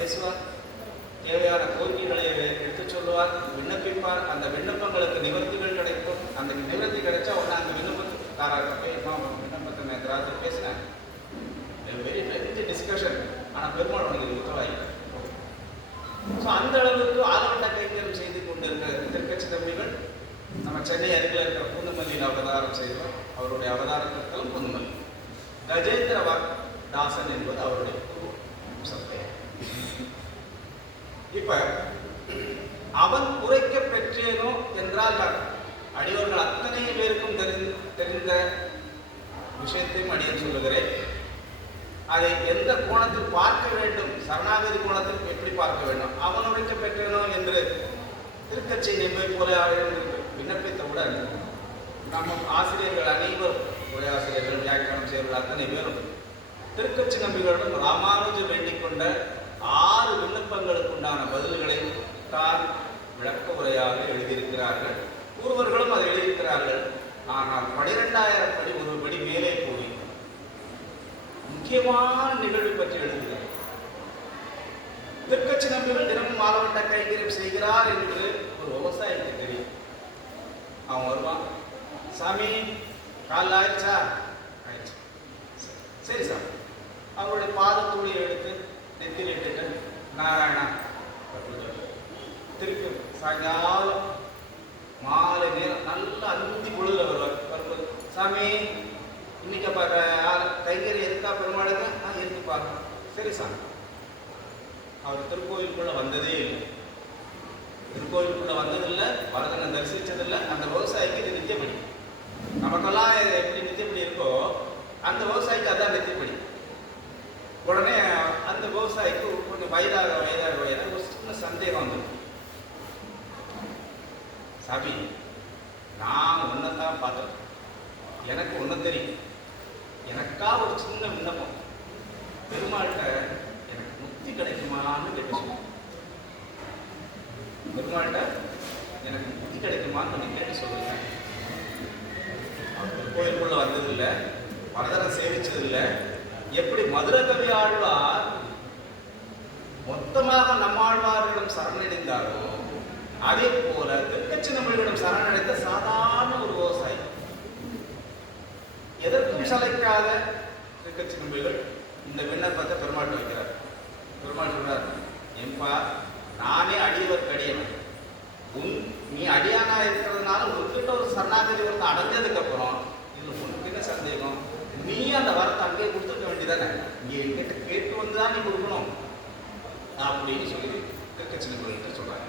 பேசுவார், தேவையான கோரிக்கைகளை எடுத்துச் சொல்லுவார், விண்ணப்பிப்பார். அந்த விண்ணப்பங்களுக்கு நிவர்த்திகள் கிடைக்கும். அந்த நிவர்த்தி கிடைச்சா உடனே அந்த விண்ணப்பத்துக்காரர்கிட்ட விண்ணப்பத்தை நேற்று பேசினேன், வெரி வெரி டிஸ்கஷன். ஆனால் பெருமாள் உனக்கு உத்தரவாய். ஸோ அந்த அளவுக்கு ஆலவட்ட கைங்கரம் செய்து கொண்டிருக்கிற திருக்கட்சி தம்பிகள் நம்ம சென்னை அருகில் இருக்கிற பூந்தமல்லியில் அவதாரம் செய்தோம். அவருடைய அவதாரத்திற்கும் பூந்தமல்லி. கஜேந்திர தாசன் என்பது அவருடைய சந்தேகம். இப்ப அவன் குறைக்க பெற்றேனோ என்றால் அடியவர்கள் அத்தனை பேருக்கும் தெரிந்த விஷயத்தையும் அடியன் சொல்லுகிறேன். அதை எந்த கோணத்தில் பார்க்க வேண்டும், சரணாகதி கோணத்தில் எப்படி பார்க்க வேண்டும். அவன் உரைக்க பெற்றேனோ என்று திருக்கட்சி நெம்பை போல விண்ணப்பித்தவுடன் நம்ம ஆசிரியர்கள் அனைவரும், உரையாசிரியர்கள், வியாக்கியானம் செய்வர்கள் அத்தனை பேரும் திருக்கட்சி நம்பிகளிடம் ராமானுஜர் வேண்டிக் கொண்ட 6 விண்ணப்பங்களுக்கு உண்டான பதில்களை தான் விளக்க உரையாக எழுதியிருக்கிறார்கள். ஒருவர்களும் அதை எழுதியிருக்கிறார்கள். ஆனால் 12,000 படி ஒரு படி மேலே போய் முக்கியமான நிகழ்வு பற்றி எழுதுகிறார். திருக்கட்சி நம்பிகள் தினமும் ஆலவட்ட கைங்கரியம் செய்கிறார் என்று ஒரு விவசாயிக்கு தெரியும். அவன் வருவான், சாமி காலைல ஆயிடுச்சா? ஆயிடுச்சு. சரி சார். அவருடைய பாதத்தூளியை எடுத்து நெத்தியில் இட்டுட்டு நாராயணா திருப்பி சாயங்காலம் மாலை நேரம் நல்ல அந்தி பொழுதுல வருவார். வரும்போது சாமி இன்னைக்கு கைங்கறி இருக்கா பெருமாளுக்கு? இருக்கு பார்க்க. சரி சாமி. அவர் திருக்கோயிலுக்குள்ள வந்ததே இல்லை. திருக்கோயிலுக்குள்ள வந்ததில்லை, வரதனை தரிசித்ததில்லை. அந்த விவசாயிக்கு இது நித்தியப்படி. நமக்கெல்லாம் எப்படி நித்தியப்படி இருக்கோ அந்த விவசாயிக்கு அதான் நித்தியப்படி. உடனே அந்த விவசாயிக்கு கொஞ்சம் வயதாக ஒரு சின்ன சந்தேகம் வந்துடும். சாமி, நான் ஒன்றைத்தான் பார்த்தேன், எனக்கு ஒன்று தெரியும், எனக்கா ஒரு சின்ன விண்ணப்பம், பெருமாள்கிட்ட எனக்கு முக்தி கிடைக்குமான்னு கேட்டு சொல்லுவேன். பெருமாள்கிட்ட எனக்கு முக்தி கிடைக்குமான்னு நீ கேட்டு சொல்லுங்க. அவர் கோயிலுக்குள்ள வந்ததில்லை, வரதனை சேவிச்சதில்லை. எப்படி மதுரை கவி ஆழ்வார் மொத்தமாக நம்மாழ்வார்களிடம் சரணடைந்தாரோ அதே போல திருக்கட்சி நம்பிகளிடம் சரணடைந்த சாதாரண ஒரு விவசாயி, எதற்கும் சளைக்காத திருக்கட்சி நம்பிகள் இந்த விண்ணப்பத்தை பெருமாள் வைக்கிறார். பெருமாள் சொல்றார், என்பா நானே அடியவருக்கு அடியவன், நீ அடியானா இருக்கிறதுனால உங்ககிட்ட ஒரு சரணாகதி வரத்தை அடைஞ்சதுக்கு அப்புறம் இதுல உனக்கு என்ன சந்தேகம்? நீ அந்த வரத்தை அங்கே கொடுத்துக்க வேண்டியதானே, நீ என்கிட்ட கேட்டு வந்துதான் நீ கொடுக்கணும் அப்படின்னு சொல்லி திருக்கட்சி நம்பிகள்கிட்ட சொல்றாங்க.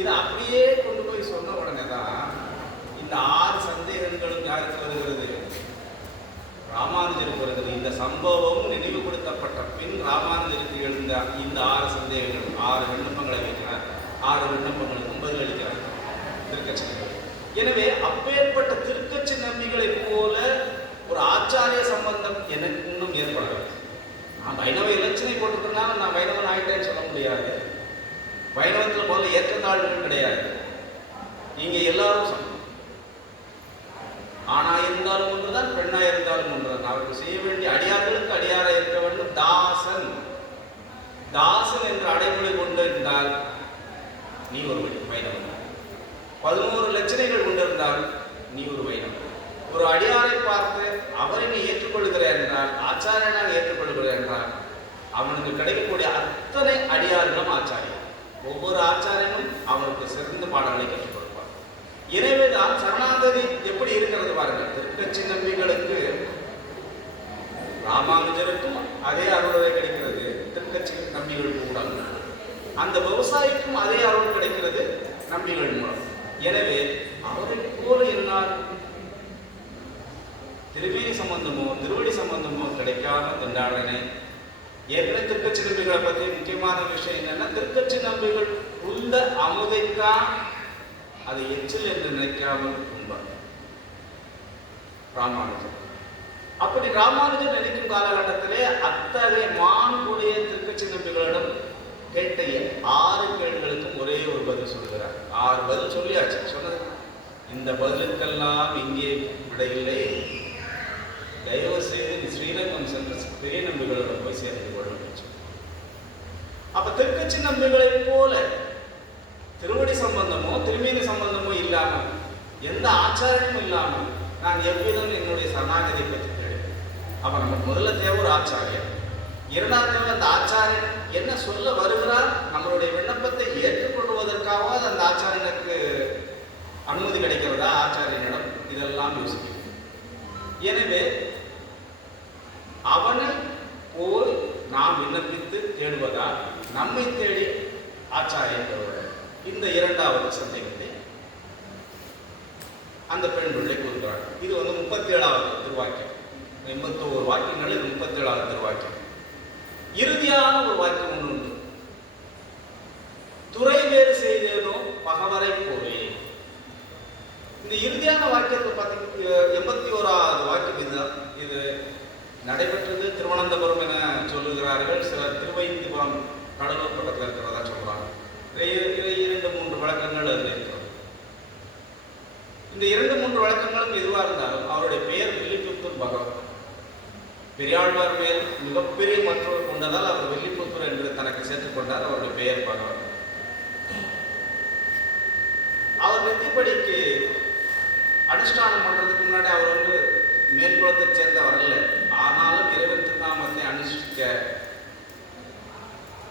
இதை அப்படியே கொண்டு போய் சொன்ன உடனே தான் இந்த 6 சந்தேகங்களும் யாருக்கு வருகிறது? ராமானுஜருக்கு வருகிறது. இந்த சம்பவம் நினைவுபடுத்தப்பட்ட பின் ராமானுஜருக்கு எழுந்த இந்த 6 சந்தேகங்கள், 6 விண்ணப்பங்களை வைக்கிறார். 6 விண்ணப்பங்களுக்கும் பதில் அளிக்கிறார் திருக்கட்சி நம்பிகள். எனவே அப்பேற்பட்ட திருக்கட்சி நம்பிகளை போல ஒரு ஆச்சாரிய சம்பந்தம் எனக்கு இன்னும் ஏற்படவில்லை. நான் வைணவ இலட்சணை போட்டிருக்கிறதுனால நான் வைணவன் ஆயிட்டேன்னு சொல்ல முடியாது. வைணவத்தில் போல ஏற்றத்தாழ்வுகள் கிடையாது. நீங்க எல்லாரும் சமம். ஆணா இருந்தாலும் ஒன்றுதான், பெண்ணா இருந்தாலும் ஒன்றுதான். அவர்கள் செய்ய வேண்டிய அடியார்களுக்கு அடியாராக இருக்க வேண்டும். தாசன், தாசன் என்ற அடைமொழி கொண்டிருந்தால் நீ ஒரு வைணவன். 11 லட்சணைகள் கொண்டிருந்தால் நீ ஒரு வைணவன். ஒரு அடியாரை பார்த்து அவரை நீ ஏற்றுக்கொள்கிற என்றால், ஆச்சாரியனாக ஏற்றுக்கொள்கிற என்றால், அவனுக்கு கிடைக்கக்கூடிய அத்தனை அடியார்களும் ஆச்சாரியன். ஒவ்வொரு ஆச்சாரியனும் அவனுக்கு சிறந்த பாடங்களை கற்றுக் கொடுப்பார். எனவேதான் சரணாகதி எப்படி இருக்கிறது பாருங்கள். திருக்கட்சி நம்பிகளுக்கு ராமானுஜருக்கும் அதே அருளை கிடைக்கிறது, திருக்கட்சி நம்பிகள் கூட. அந்த விவசாயிக்கும் அதே அருள் கிடைக்கிறது நம்பிகள் மூலம். எனவே அவரை போல என்னால் திருவேணி சம்பந்தமோ திருவடி சம்பந்தமோ கிடைக்காம திண்டாடனே. ஏற்கனவே திருக்கட்சி நம்பிகளை பற்றி முக்கியமான விஷயம் என்னன்னா, திருக்கட்சி நம்பிகள் உள்ள அமுதைத்தான் அதை எச்சில் என்று நினைக்காமல் உண்பார் ராமானுஜர். அப்படி ராமானுஜர் நினைக்கும் காலகட்டத்திலே அத்தகைய மாண்புடைய திருக்கட்சி நம்பிகளிடம் கேட்ட 6 கேள்விகளுக்கும் ஒரே ஒரு பதில் சொல்கிறார். 6 பதில் சொல்லியாச்சு. சொன்னது இந்த பதிலுக்கெல்லாம் இங்கே விடையில்லை, தயவு செய்து ஸ்ரீரங்கம் சென்று பெரிய நம்பிகளோட போய் சேர்ந்து கொள்ளும். அப்ப திருக்கட்சி நம்பிகளைப் போல திருவடி சம்பந்தமோ திருமேனி சம்பந்தமோ இல்லாமல் எந்த ஆச்சாரமும் இல்லாமல் நான் எவ்விதம் என்னுடைய சரணாகதி பற்றி கேட்கிறேன். அப்ப நமக்கு முதல்ல தேவை ஒரு ஆச்சாரியர். இரண்டாவது அந்த ஆச்சாரியன் என்ன சொல்ல வருகிறார், நம்மளுடைய விண்ணப்பத்தை ஏற்றுக்கொள்வதற்காக அந்த ஆச்சாரியனுக்கு அனுமதி கிடைக்கிறதா ஆச்சாரியனிடம், இதெல்லாம் யோசிக்கும். எனவே அவனை போய் நாம் விண்ணப்பித்து தேடுவதா, நம்மை தேடி ஆச்சாரியன் வருவார். இந்த இரண்டாவது சந்தேகத்தை அந்த பெண் பிள்ளை கூறுகிறார். இது 37வது திருவாக்கியம். 81 வாக்கியங்கள், இது 37வது திருவாக்கியம். இறுதியான ஒரு வாக்கியம் ஒன்று உண்டு. துறை வேறு செய்தேனோ பகவரை போலே. இந்த இறுதியான வாக்கியத்தை பார்த்தீங்கன்னா 81வது வாக்கியம் இதுதான். இது நடைபெற்றது திருவனந்தபுரம் என சொல்லுகிறார்கள், சிலர் திருவைந்திபுரம் கடலூர் பக்கத்தில் இருக்கிறதா சொல்றாங்க. 2-3 வழக்கங்கள் அதில் இருக்கிறது. இந்த 2-3 வழக்கங்களும் எதுவாக இருந்தாலும் அவருடைய பெயர் வில்லிபுத்தூர் பகவத். பெரியாழ்வார் மேல் மிகப்பெரிய மற்றவர் கொண்டதால் அவர் வில்லிபுத்தூர் என்று தனக்கு சேர்த்துக் கொண்டார். அவருடைய பெயர் பகவத். அவர் நெத்திப்படிக்கு அனுஷ்டானம் பண்றதுக்கு முன்னாடி அவர் மேற்குளத்தை சேர்ந்தவர் அல்ல. ஆனாலும் இறைவன் திருநாமத்தை அனுஷ்டிக்க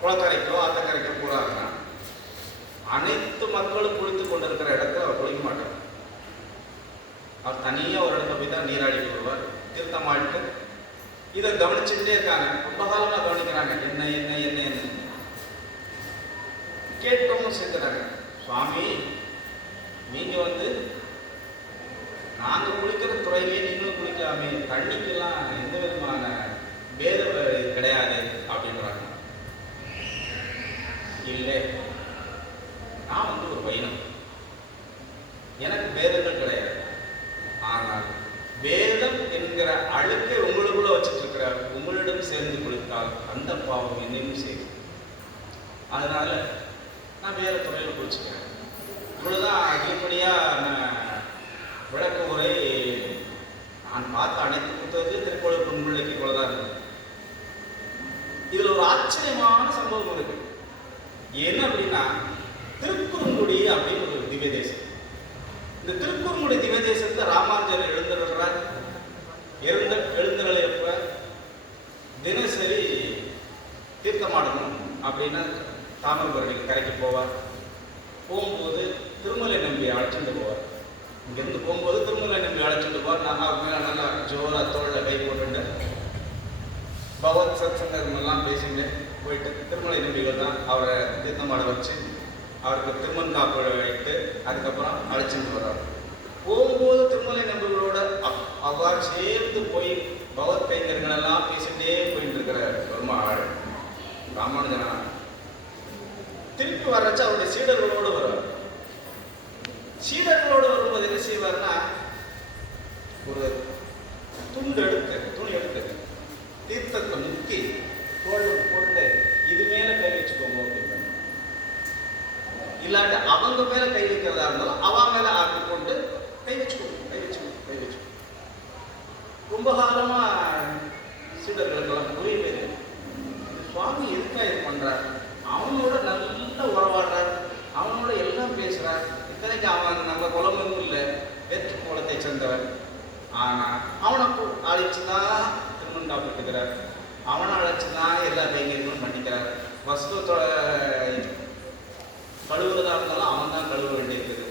குளக்கரைக்கோ ஆத்தக்கரைக்கோ போறாருன்னா அனைத்து மக்களும் குளித்துக் கொண்டிருக்கிற இடத்துல அவர் குளிக்க மாட்டார். அவர் தனியாக ஒரு இடத்துல போய் தான் நீராடி கொள்வார், தீர்த்தமாட்டு. இதை கவனிச்சுட்டே இருக்காங்க, ரொம்ப காலமா கவனிக்கிறாங்க. என்ன என்ன என்ன என்ன கேட்டவும் சேர்த்துறாங்க. சுவாமி, நீங்க நாங்க குளிக்கிற துறையிலே நீங்களும் குளிக்கலாமே, தண்ணிக்கெல்லாம் எந்த விதமான பேத கிடையாது அப்படின்றாங்க. இல்லை, நான் ஒரு வைணம், எனக்கு பேதங்கள் கிடையாது. ஆனால் வேதம் என்கிற அழுக்கை உங்களுக்குள்ள வச்சுட்டு இருக்கிற உங்களிடம் சேர்ந்து குளித்தால் அந்த பாவம் என்னையும் செய்யும். அதனால நான் வேற துறையில் குளிச்சுக்கிறேன். இவ்வளவுதான் அதிகப்படியா விளக்க உரை நான் பார்த்த அனைத்து புத்தகத்தில் திருக்கோளூர் பொன்பிள்ளைக்கு இவ்வளவுதான் இருக்கு. இதுல ஒரு ஆச்சரியமான சம்பவம் இருக்கு. என்ன அப்படின்னா, திருக்குறுங்குடி அப்படின்னு ஒரு திவ்ய தேசம். இந்த திருக்குறுங்குடி திவ்ய தேசத்தை ராமானுஜர் எழுந்துடுறார். எழுந்துறப்ப தினசரி தீர்த்தமாடணும் அப்படின்னு தாமிரபரணி கரைக்கு போவார். போகும்போது திருமலை நம்பி அழைச்சிட்டு போவார். இங்கிருந்து போகும்போது திருமலை நம்பி அழைச்சிட்டு போவார். நல்லா ஜோரா தோழ கை போட்டு பகவத் சத்சங்கம் எல்லாம் பேசிட்டு போயிட்டு திருமலை நம்பிகள் தான் அவரை தீர்த்தமாட வச்சு அவருக்கு திருமண் காப்பு வைத்து அதுக்கப்புறம் அழைச்சிட்டு வர்றார். போகும்போது திருமலை நம்பிகளோட அவ்வாறு சேர்ந்து போய் பகவத் கைங்கர்கள் எல்லாம் பேசிட்டே போயிட்டு இருக்கிற பெருமாள் ராமானுஜனா திருப்பி வர்றச்சு அவருடைய சீடர்களோடு வருவார். சீடர்களோடு வரும்போது என்ன செய்வார்னா, ஒரு துணி எடுத்து தீர்த்தத்தை முக்கி தோல் போட்டு இது மேல கை வச்சுக்கோங்க அப்படின்னு. இல்லாட்டி அவங்க மேல கை வைக்கிறதா இருந்தாலும் அவன் மேல ஆக்கி கொண்டு கை வச்சுக்கோங்க. ரொம்ப காலமா சீடர்களுக்கெல்லாம் புரியவே இல்லை, சுவாமி எதுக்காக இது பண்றார், அவனோட நல்லா உறவாடுறார், அவனோட எல்லாம் பேசுறார். இத்தனைக்கு அவன் நம்ம குலமும் இல்லை, வேற்று குலத்தை சேர்ந்தவர். ஆனா அவனை அழைச்சுதான் திருமணம் காப்பிட்டுக்கிறார், அவனை அழைச்சுதான் எல்லா கைங்கர்களும் பண்ணிக்கிறார். வஸ்துவத்தோட கழுவுறதா இருந்தாலும் அவன் தான் கழுவ வேண்டியிருக்குது.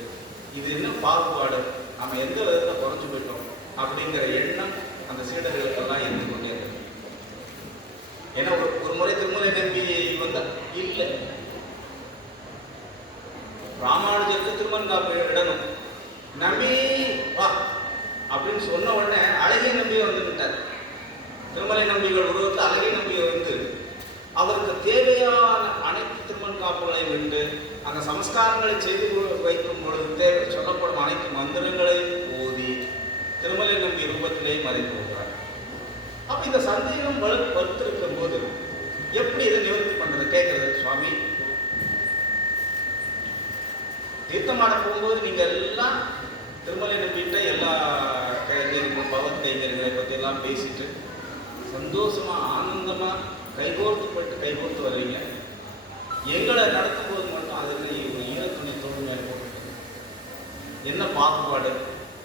இது இன்னும் பாகுபாடு, நம்ம எந்த விதத்தில் குறைஞ்சு போயிட்டோம் அப்படிங்கிற எண்ணம் அந்த சீடர்களுக்கெல்லாம் இருந்து கொண்டே இருக்கு. ஏன்னா ஒரு முறை திருமலை நம்பி இல்லை, ராமானுஜருக்கு திருமண் காப்பு இடணும், நம்பி வா அப்படின்னு சொன்ன உடனே அழகிய நம்பியை வந்துட்டார். திருமலை நம்பிகள் உருவத்தில் அழகிய நம்பியை அவருக்கு தேவையான அனைத்து திருமண் காப்புகளையும் விட்டு அந்த சம்ஸ்காரங்களை செய்து வைக்கும் பொழுது சொல்லப்படும் அனைத்து மந்திரங்களையும் ஓதி திருமலை நம்பி ரூபத்திலே மறைத்து வருகிறார். அப்ப இந்த சந்தேகம் வலுத்திருக்கும் போது எப்படி இதை நிவர்த்தி பண்றது கேட்கறது, சுவாமி தீர்த்தமாட போகும்போது நீங்க எல்லாம் திருமலை நம்பிட்ட எல்லா கைங்கரிகளும் பகவத் கைங்கரிகளை பத்தி எல்லாம் பேசிட்டு சந்தோஷமா ஆனந்தமா கைகோர்த்து போயிட்டு கைகோர்த்து வருவீங்க. பாகுபாடு,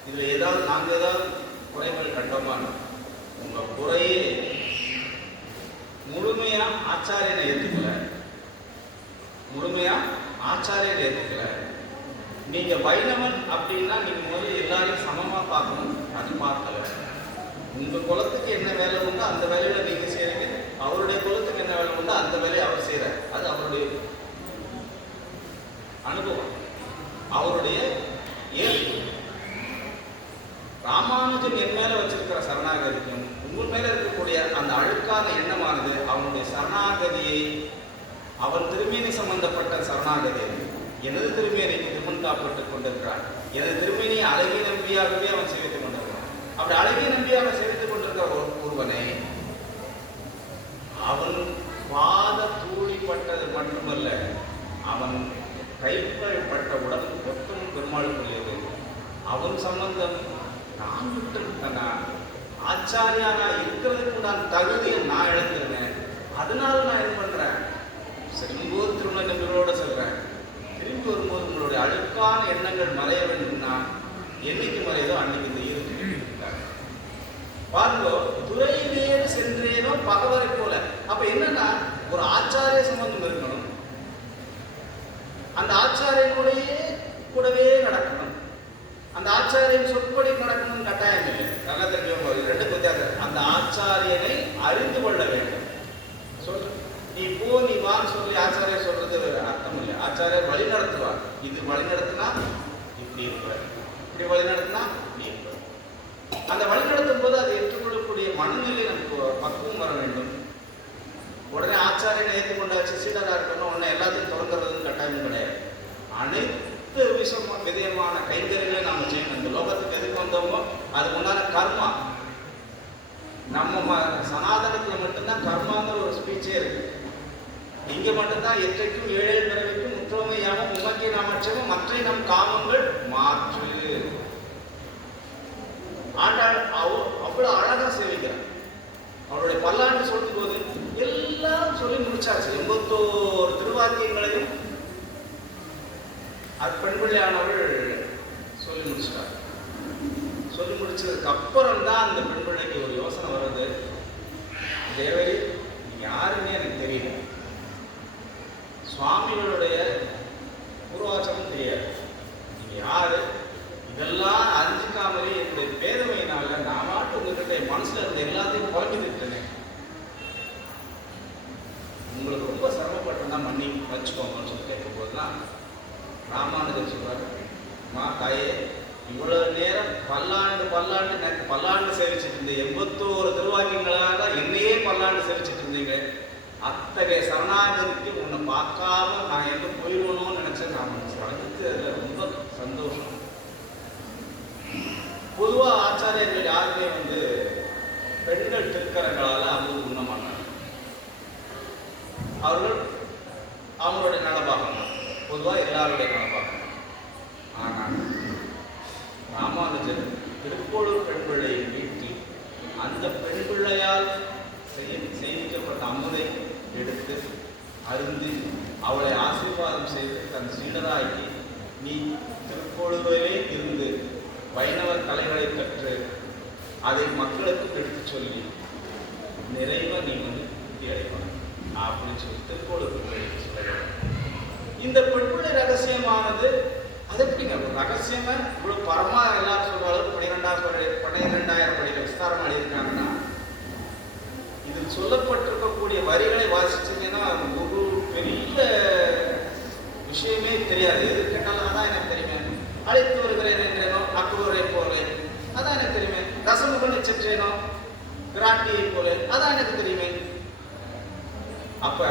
இதில் ஏதாவது நாங்கள் ஏதாவது குறைகள் கண்டோமா? உங்கள் குறையே முழுமையாக ஆச்சாரியனை ஏற்றுக்கல, முழுமையாக ஆச்சாரியனை ஏற்றுக்கல. நீங்கள் வைணவன் அப்படின்னா நீங்கள் முதல்ல எல்லாரையும் சமமாக பார்க்கணும், அது பார்க்கல. உங்கள் குலத்துக்கு என்ன வேலை உண்டோ அந்த வேலையில் நீங்கள் செய்கிறீங்க, அவருடைய குலத்துக்கு என்ன வேலை உண்டோ அந்த வேலையை அவர் செய்கிறார். அது அவருடைய அனுபவம், அவருடைய இயல்பு. ராமானுஜன் என் மேல வச்சிருக்கிற சரணாகதிக்கும் உங்கள் மேல இருக்கக்கூடிய அந்த அழுக்கான எண்ணமானது அவனுடைய சரணாகதியை, அவன் திருமேனி சம்பந்தப்பட்ட சரணாகதி, எனது திருமேனிக்கு திருமண்டாப்பட்டுக் கொண்டிருக்கிறான். எனது திருமேனியை அழகிய நம்பியாகவே அவன் சேவித்துக் கொண்டிருக்கிறான். அப்படி அழகிய நம்பியாக சேவித்துக் கொண்டிருக்கிற ஒருவனை அவன் பாத தூளிப்பட்டது மட்டுமல்ல, அவன் கைப்பட்ட உடல் மொத்தம் பெருமாளுக்குரியது. அவன் சம்பந்தம் நான் விட்டு ஆச்சாரியானா இருக்கிறதுக்கு நான் தகுதியை நான் இழந்துருந்தேன். அதனால நான் என்ன பண்றேன், செல்லும்போது திருமண நம்பிகளோட சொல்றேன், திரும்பி வரும்போது உங்களுடைய அழுக்கான எண்ணங்கள் மறைய வேண்டும்னா என்னைக்கு மறையதோ அன்னைக்கு இந்த இருக்கு பாருங்க. துறை வேறு சென்றேனோ பகவரை போல. அப்ப என்னன்னா, ஒரு ஆச்சாரிய சம்பந்தம் இருக்கணும், அந்த ஆச்சாரியனுடைய கூடவே நடக்கணும், அந்த ஆச்சாரியன் சொற்படி நடக்கணும்னு கட்டாயம் இல்லை. நல்லா தெரியும், ரெண்டு வித்தியாசம். அந்த ஆச்சாரியனை அறிந்து கொள்ள வேண்டும். நீ போ நீ வான்னு சொல்லி ஆச்சாரியர் சொல்றது அர்த்தம் இல்லை. ஆச்சாரியர் வழி நடத்துவார். இது வழி நடத்தினா இப்படி இருப்பார், இப்படி வழி நடத்தினா இப்படி இருப்பார். அந்த வழி நடத்தும் போது அதை ஏற்றுக்கொள்ளக்கூடிய மனநிலை நமக்கு பக்குவம் வர வேண்டும். உடனே ஆச்சாரியனை ஏற்றுக்கொண்டாச்சு சீடராக இருக்கணும் உடனே எல்லாத்தையும் திறந்துறதுன்னு கட்டாயம் கிடையாது. அனைத்து விதமான கைங்கரிகளை நாம் செய்யணும். இந்த லோகத்துக்கு எதுக்கு வந்தோமோ அதுக்கு உண்டான கர்மா. நம்ம சனாதனத்தில் மட்டும்தான் கர்மாங்கிற ஒரு ஸ்பீச்சே இருக்கு. இங்க மட்டும்தான் எற்றைக்கும் ஏழேழு பிறவிக்கும் முற்றோமையாகவும் உமக்கே நாமற்றமும் மற்ற நம் காமங்கள் மாற்று. ஆண்டாள் அவ்வளவு அழகா சேவிக்கிறார். அவருடைய பல்லாண்டு சொல்லும் போது எல்லாம் சொல்லி முடிச்சாச்சு. 81 திருவாக்கியங்களையும் அது பெண் பிள்ளையானவள் சொல்லி முடிச்சிட்டார். சொல்லி முடிச்சதுக்கு அப்புறம் தான் அந்த பெண் பிள்ளைக்கு ஒரு யோசனை வருது, தேவரி யாருன்னு எனக்கு தெரியல, சுவாமிகளுடைய பூர்வாச்சரம் தெரியாது, நீங்க யாரு, இதெல்லாம் அறிஞ்சிக்காமலே என்னுடைய பேதமையினால நான் மாட்டு உங்ககிட்ட மனசுல இருந்த எல்லாத்தையும் குழம்பிட்டுட்டேனே, உங்களுக்கு ரொம்ப சிரமப்பட்டுதான் மண்ணி வச்சுக்கோங்கன்னு சொல்லி கேட்கும் போதுதான் ராமானுஜர் சொல்றாரு, மா தாயே இவ்வளவு நேரம் பல்லாண்டு சேவிச்சுட்டு இருந்தீங்க, 81 திருவாக்கியங்களாக என்னையே பல்லாண்டு சேவிச்சுட்டு இருந்தீங்க, அத்தகைய சரணாகதிக்கு உன்னை பார்க்காம நான் எங்க போயிடுவணும்னு நினைச்சேன். நான் வளர்ந்துட்டு அதுல ரொம்ப சந்தோஷம். பொதுவா ஆச்சாரியர்கள் யாருமே பெண்கள் திருக்கரங்களால அவங்க உண்ணமாட்டாங்க. அவர்கள் அவங்களுடைய நலபாகம் பொதுவா எல்லாருடைய நலபாகம். ஆனால் ராமானுஜர் திருக்கோளூர் பெண் பிள்ளையின் வீட்டில் அந்த பெண் பிள்ளையால் செய்விக்கப்பட்ட அமுதை எடுத்து அருந்தி அவளை ஆசீர்வாதம் செய்து தன் சீடராக்கி, நீ திருக்கோளூரிலே இருந்து வைணவ கலைகளை கற்று அதை மக்களுக்கு எடுத்து சொல்லி நிறைவா நீ முக்தி அடைவாங்க அப்படின்னு சொல்லி திருக்கோளூர் சொல்ல. இந்த பெண்பிள்ளை ரகசியமானது அது எப்படிங்க ரகசியமா இவ்வளவு பரமா எல்லாரும் சொல்ற அளவுக்கு 12,000 படிகள் விஸ்தாரம் எழுதியிருக்காங்கன்னா, இதில் சொல்லப்பட்டிருக்கக்கூடிய வரிகளை வாசிச்சீங்கன்னா ஒரு பெரிய விஷயமே தெரியாது. எது கேட்டாலும் அதான் எனக்கு தெரியுமே, அழைத்து வருகிறேன் என்றேனோ அக்குவரை போலே அதான் எனக்கு தெரியுமே, தசமுக நட்சத்திரேனோ கிராட்டியை போல அதான் எனக்கு தெரியுமே. அப்ப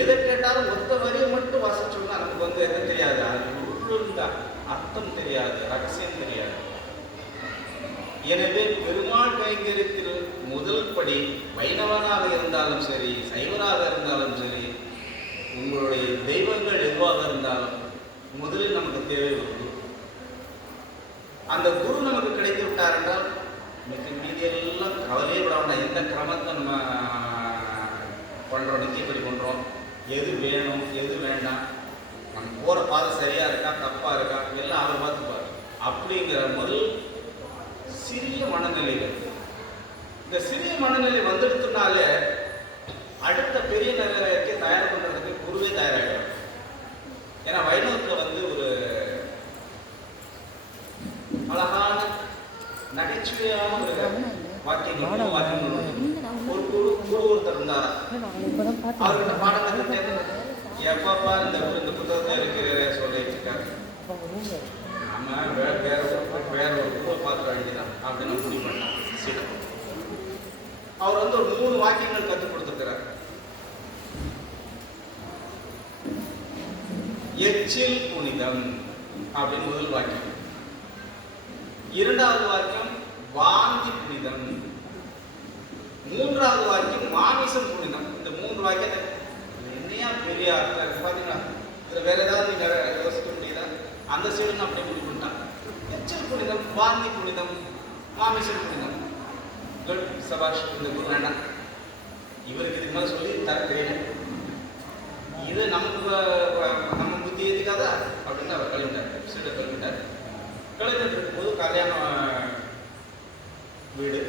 எதை கேட்டாலும் ஒத்த வரியை மட்டும் வாசிச்சோம்னா நமக்கு எது தெரியாது, அது உள்ளுந்த அர்த்தம் தெரியாது, ரகசியம் தெரியாது. எனவே பெருமாள் கைங்கரியத்தில் முதல் படி வைணவனாக இருந்தாலும் சரி, சைவராக இருந்தாலும் சரி, உங்களுடைய தெய்வங்கள் எதுவாக இருந்தாலும் முதலில் நமக்கு தேவை ஒரு குரு. அந்த குரு நமக்கு கிடைத்து விட்டார் என்றால் மீதியெல்லாம் கவலையே விட வேண்டாம். எந்த கிரமத்தை நம்ம பண்றோம், நித்தியப்படி பண்றோம், எது வேணும் எது வேண்டாம், நம்ம போற பாதை சரியா இருக்கா தப்பா இருக்கா எல்லாம் அவர் பார்த்துப்பாரு. அப்படிங்கிற முதல் சிறிய மனநிலைகள். இந்த சிறிய மனநிலை வந்துடுத்துனாலே அடுத்த பெரிய நிலைக்கு தயார் பண்றதுக்கு குருவே தயாராகிடும். ஏன்னா வைணவத்துல வந்து ஒரு அழகான நகைச்சுவையான ஒரு வாக்கியங்கள் ஒரு குரு ஒருத்தர் இருந்தாரா, அவர்கிட்ட பாடம் கற்றுட்டேன், எப்பப்பா இந்த புத்தகத்தை இருக்கிற சொல்லிட்டு இருக்காரு, நம்ம வேற ஒரு குருவை பார்த்து வேண்டியதான் அப்படின்னு முடிவு பண்ணான் சீடம். அவர் வந்து ஒரு 3 வாக்கியங்கள் கற்றுக் கொடுத்துருக்கிறார். எச்சில் புனிதம் அப்படின்னு முதல் வாக்கியம். 2வது வாக்கியம் வாந்தி புனிதம். 3வது வாக்கியம் மாமிசம் புனிதம். இந்த 3 வாக்கியத்தை என்னையா பெரிய அர்த்தம் இருக்கு பாத்தீங்களா? இதுல வேற ஏதாவது நீங்க யோசிக்க முடியுதா? அந்த சைடு அப்படியே முடிவு பண்ணிட்டான். எச்சில் புனிதம், வாந்தி புனிதம், மாமிசம் புனிதம். சபாஷ், இந்த குரு வேண்டாம், இவருக்கு இதுக்கு மேலே சொல்லி தர தெரியல, இது நம்ம புத்தி ஏற்றுக்காதா அப்படின்னு அவர் கழிவிட்டார். சீடை கழிவிட்டார். கழிவிட்டு இருக்கும்போது கல்யாண வீடு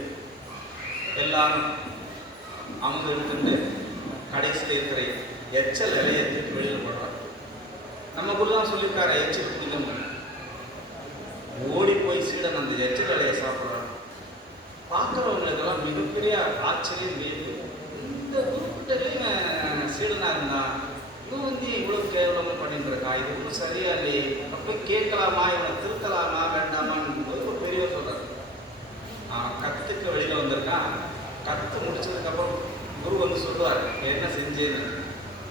எல்லாரும் அவங்க எடுத்துட்டு கடைசியில் இருக்கிற எச்சல் இலையை எடுத்துட்டு வெளியில் போடுறாங்க. நம்ம குரு தான் சொல்லியிருக்காரு எச்சல் புனிதம். ஓடி போய் சீடன் அந்த எச்சல் இலையை சாப்பிட்றாங்க. பார்க்குறவங்களுக்கெல்லாம் மிகப்பெரிய ஆச்சரியம் வேறு. இந்த குருக்கிட்டே சீடனா இருந்தா இவன் வந்து இவ்வளவு கேவலமாக பண்ணிட்டு இருக்கா, இது ஒன்றும் சரியா இல்லையே, அப்படி கேட்கலாமா, இவனை திருத்தலாமா வேண்டாமான்னு ஒரு பெரியவர் சொல்றாரு. கத்துக்கு வெளியில வந்திருக்கான். கத்து முடிச்சதுக்கப்புறம் குரு வந்து சொல்லுவார் என்ன செஞ்சேன்னு.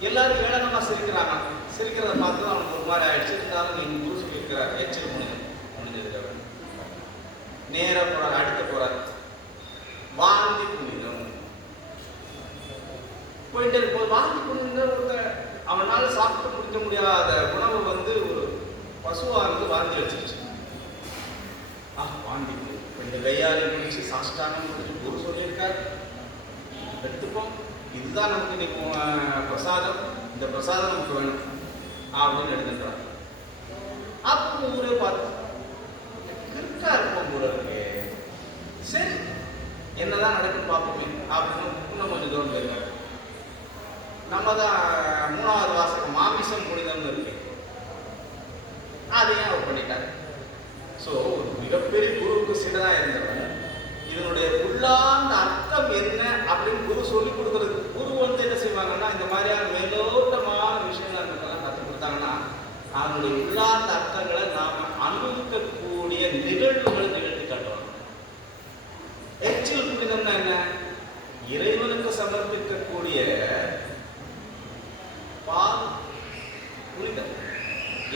எல்லாரும் ஏளனமா சிரிக்கிறாங்க. சிரிக்கிறத பார்த்து அவனுக்கு ஒரு மாதிரி ஆயிடுச்சு. இருந்தாலும் எங்க குரு சொல்லியிருக்கிறார் எச்சில் முடிஞ்சதுக்கு நேர போறாரு. அடுத்து போறாரு வாந்தி புனிதம். போயிட்டு இருக்கும்போது வாந்தி புனிதம் அவனால சாப்பிட்டு முடிக்க முடியாத உணவை வந்து ஒரு பசுவா இருந்து வாந்தி வச்சிருச்சு. வாந்தி 2 கையாலையும் முடிச்சு சாஷ்டாங்கம் முடிச்சு குரு சொல்லியிருக்கார் எடுத்துப்போம், இதுதான் நமக்கு இன்னைக்கு பிரசாதம், இந்த பிரசாதம் நமக்கு வேணும் அப்படின்னு எடுத்துட்டார். அப்போ ஊரே பார்த்து கிருக்கா இருப்போம் கூட இருக்கு, சரி என்னதான் நடக்குன்னு பார்ப்போமே அப்படின்னு இன்னும் கொஞ்சம் தூரம் போயிருக்காரு. நம்ம தான் 3வது வாசகம் மாமிசம் புனிதம்னு இருக்கு, அதையும் அவர் பண்ணிட்டார். ஸோ மிகப்பெரிய குருவுக்கு சீடனா இருந்தவன் இதனுடைய உள்ளார்ந்த அர்த்தம் என்ன அப்படின்னு குரு சொல்லி கொடுக்குறது. குரு வந்து என்ன செய்வாங்கன்னா இந்த மாதிரியான மேலோட்டமான விஷயங்கள் கற்றுக் கொடுத்தாங்கன்னா அதனுடைய உள்ளார்ந்த அர்த்தங்களை நாம அனுபவிக்கக்கூடிய நிகழ்வுகளை நிகழ்த்தி காட்டுவாங்க. எச்சில் புனிதம்னா என்ன? இறைவனுக்கு சமர்ப்பிக்கக்கூடிய பால் புனிதம்.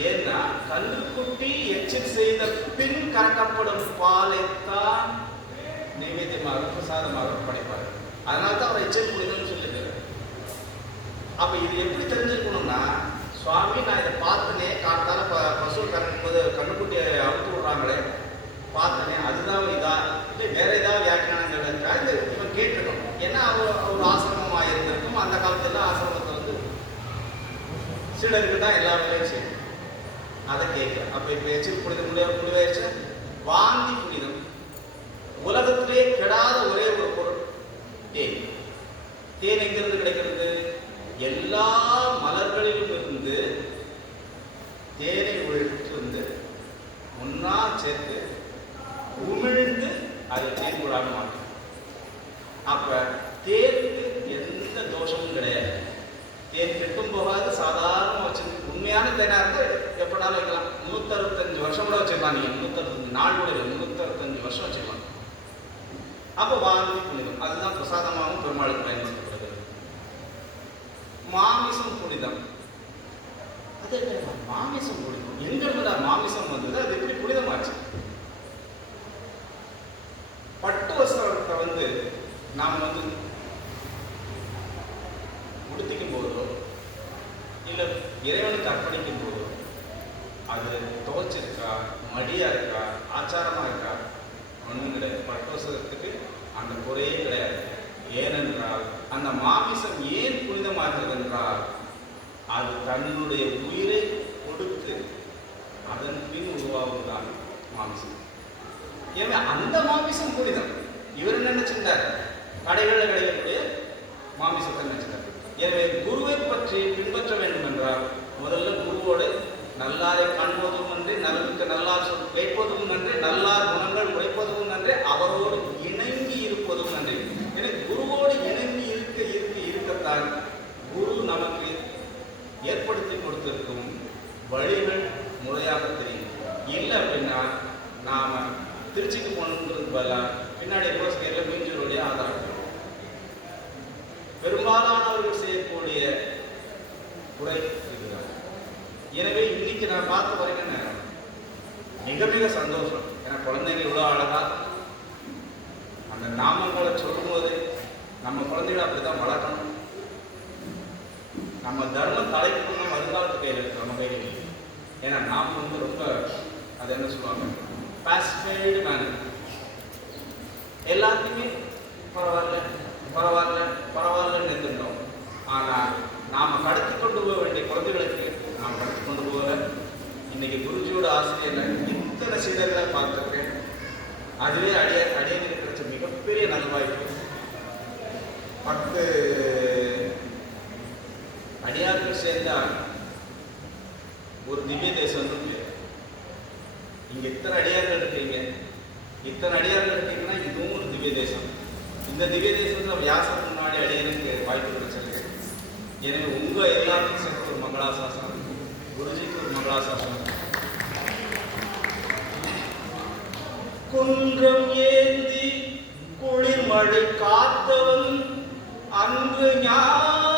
ஏன்னா கன்றுக்குட்டி எச்சில் செய்த பின் கறக்கப்படும் பாலைத்தான் நைவேத்தியமாக பிரசாதமாக படைப்பார்கள். அதனால தான் அவர் எச்சில் புனிதம்னு சொல்லியிருக்காரு. அப்ப இது எப்படி தெரிஞ்சுக்கணும்னா, சுவாமி நான் இதை பார்த்தனே, காத்தால பசு கறக்கும்போது கன்றுக்குட்டியை அவுத்து விடுறாங்களே பார்த்தனே, அதுதான் இதா இல்லை வேற ஏதாவது வியாக்கியானங்கள் இவன் கேட்டுக்கணும். ஏன்னா அவர் ஆசிரமமாக இருந்திருக்கும். அந்த காலத்துல ஆசிரமத்தை வந்து சீடருக்கு தான் எல்லா வேலையும் செய்யும். அதை கேட்கல. அப்ப இப்ப எச்சில் புனிதம் முடிவாயிருச்சு. வாந்தி புனிதம். உலகத்திலே கெடாத ஒரே ஒரு பொருள் தேன். தேன் எங்கிருந்து கிடைக்கிறது? எல்லா மலர்களிலும் இருந்து தேனை ஒழித்து வந்து ஒன்னா சேர்த்து உமிழ்ந்து அதை தேன் கூடாக மாட்டோம். அப்ப தேனுக்கு எந்த தோஷமும் கிடையாது. தேன் கெட்டும் போகாது, சாதாரண வச்சு உண்மையான தேனா இருந்தால் எப்படாலும் வைக்கலாம். 165 வருஷம் கூட வச்சிருக்கலாம். நீங்க 165 நாள் கூட இல்லை, 365 வருஷம் வச்சிருக்கலாம். அப்போ வாந்தி புனிதம், அதுதான் பிரசாதமாகவும் பெருமாளுக்கு பயன்படுத்தப்படுகிறது. மாமிசம் புனிதம். அது மாமிசம் புனிதம் எங்க இருந்தா மாமிசம் வந்தது? அது எப்படி புனிதமாச்சு? பட்டு வஸ்திரத்தை வந்து நாம் வந்து உடுத்திக்கும் போதோ இல்லை இறைவனுக்கு அர்ப்பணிக்கும் போதோ அது துவச்சிருக்கா, மடியா இருக்கா, ஆச்சாரமா இருக்கா? ஒன்றும் கிடையாது. பட்டு வஸ்திரத்துக்கு அந்த குறையே கிடையாது. ஏனென்றால் அந்த மாமிசம் ஏன் புனிதமாகிறது என்றால் அது தன்னுடைய உயிரை கொடுத்து அதன் பின் உருவாகுதான். மாமிசம். எனவே அந்த மாமிசம் புனிதம். இவர் என்ன நினைச்சிருந்தார்? கடைகளில் கிடைக்கக்கூடிய மாமிசத்தை நினைச்சிட்டார். எனவே குருவை பற்றி பின்பற்ற வேண்டும் என்றால் முதல்ல குருவோடு நல்லாரை காண்பதும் நன்றி, நலனுக்கு நல்லார் சொல் கேட்பதும் நன்றி, நல்லார் குணங்கள் உரைப்பதும் நன்றி, அவரோடு இணங்கி இருப்பதும் நன்றி. எனவே குருவோடு இணங்கி இருக்கத்தான் குரு நமக்கு ஏற்படுத்தி கொடுத்திருக்கும் வழிகள் முறையாக தெரியும். இல்லை அப்படின்னா நாம திருச்சிக்கு போகணுங்கிறது பதிலாக பின்னாடி ரோஸ்கேரில் மீஞ்சூருடைய ஆதாரம் பெரும்பாலானவர்கள் செய்யக்கூடிய குறை இதுதான். எனவே இன்னைக்கு நான் பார்த்த வரைக்கும் மிக மிக சந்தோஷம். ஏன்னா குழந்தைங்க இவ்வளோ அழகா அந்த நாமங்களை சொல்லும்போது நம்ம குழந்தைகளை அப்படித்தான் வளர்க்கணும். நம்ம தர்மம் தலைப்பு வருங்காலத்து கையில் இருக்கு, நம்ம கையில் இல்லை. ஏன்னா நாம் ரொம்ப அது என்ன சொல்லுவாங்க, பாசிஃபைடு மேனர். எல்லாத்தையுமே பரவாயில்ல பரவாயில்ல பரவாயில்லன்னு இருந்துட்டோம். ஆனால் நாம் கடத்தி கொண்டு போக வேண்டிய குழந்தைகளுக்கு நாம் கடத்தி கொண்டு போகல. இன்னைக்கு குருஜியோட ஆசிரியர் இத்தனை சீடர்களை பார்த்துருக்கேன். அதுவே அடியனுக்கு கிடைச்ச மிகப்பெரிய நல்வாய்ப்பு. 10 அடியார்கள் சேர்ந்தால் ஒரு திவ்ய தேசம் இருக்கு. இங்க இத்தனை அடியார்கள் இருக்கீங்க, இத்தனை அடியார்கள் இருக்கீங்கன்னா இதுவும் ஒரு திவ்ய தேசம். இந்த திவ்ய தேசத்துல வியாசம் முன்னாடி அடியனுக்கு வாய்ப்பு கிடைச்சிருக்கு. எனவே உங்க எல்லாருக்கும் சேர்த்து ஒரு மங்களாசாசனம், குருஜிக்கு ஒரு மங்களாசாசனம். குன்றம் ஏந்தி குளிர்மழை காத்தவன் அன்று ஞான